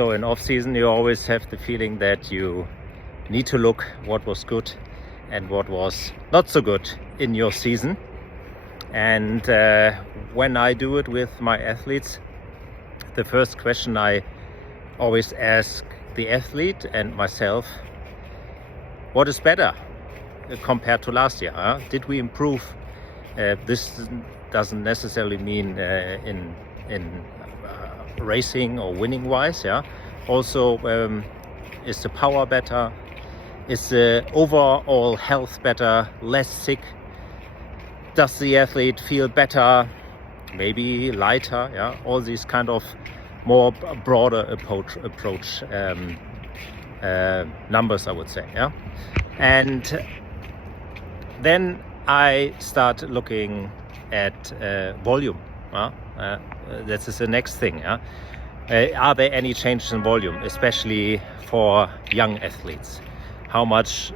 So in off season, you always have the feeling that you need to look what was good and what was not so good in your season. And when I do it with my athletes, the first question I always ask the athlete and myself, what is better compared to last year? Did we improve? This doesn't necessarily mean in racing or winning wise. Also, is the power better? Is the overall health better? Less sick? Does the athlete feel better? Maybe lighter? All these kind of more broader approach numbers, I would say. And then I start looking at volume. This is the next thing. Are there any changes in volume, especially for young athletes? How much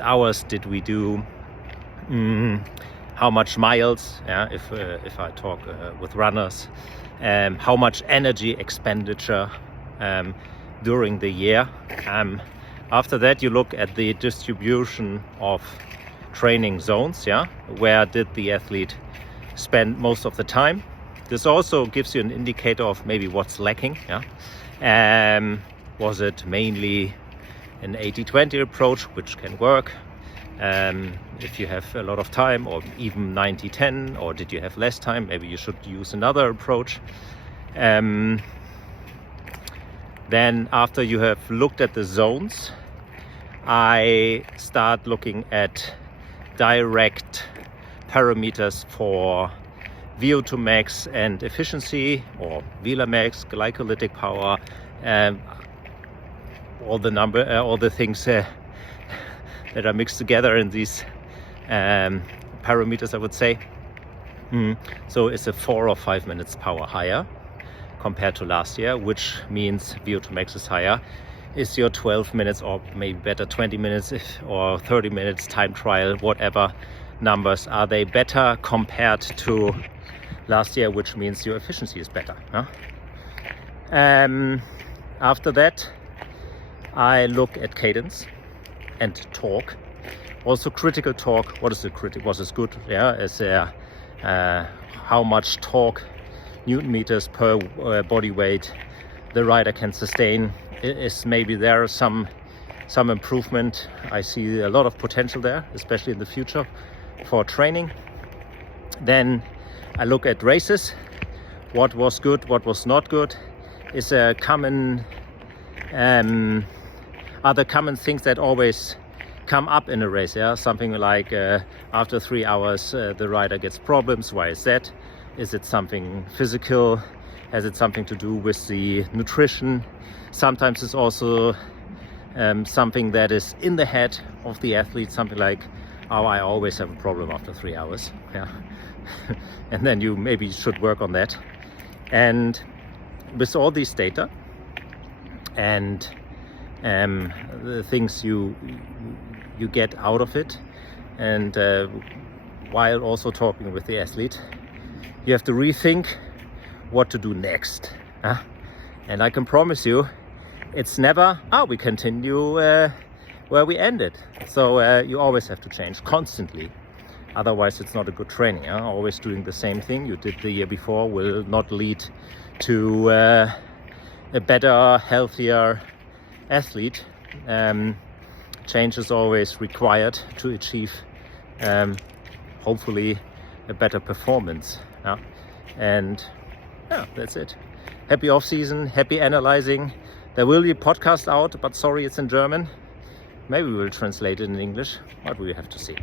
hours did we do? How much miles? If I talk with runners, how much energy expenditure during the year? After that, you look at the distribution of training zones. Where did the athlete spend most of the time? This also gives you an indicator of maybe what's lacking. Was it mainly an 80-20 approach, which can work if you have a lot of time, or even 90-10, or did you have less time? Maybe you should use another approach. Then after you have looked at the zones, I start looking at direct parameters for VO2 max and efficiency, or VLA max, glycolytic power, all the things that are mixed together in these parameters, I would say. So it's a 4 or 5 minutes power higher compared to last year, which means VO2 max is higher. Is your 12 minutes, or maybe better 20 minutes or 30 minutes time trial, whatever numbers, are they better compared to last year, which means your efficiency is better. After that, I look at cadence and torque. Also critical torque. What is the critical? Was it good? Is there how much torque, Newton meters per body weight, the rider can sustain? Is maybe there some improvement? I see a lot of potential there, especially in the future for training. Then I look at races. What was good? What was not good? Is there common other common things that always come up in a race? Something like after 3 hours the rider gets problems. Why is that? Is it something physical? Has it something to do with the nutrition? Sometimes it's also something that is in the head of the athlete, something like, oh, I always have a problem after 3 hours. And then you maybe should work on that. And with all these data and the things you get out of it, and while also talking with the athlete, you have to rethink what to do next. And I can promise you, it's never, we continue where we ended. So you always have to change constantly. Otherwise, it's not a good training. Always doing the same thing you did the year before will not lead to a better, healthier athlete. Change is always required to achieve, hopefully, a better performance. And that's it. Happy off season, happy analyzing. There will be a podcast out, but sorry, it's in German. Maybe we'll translate it in English, but we have to see.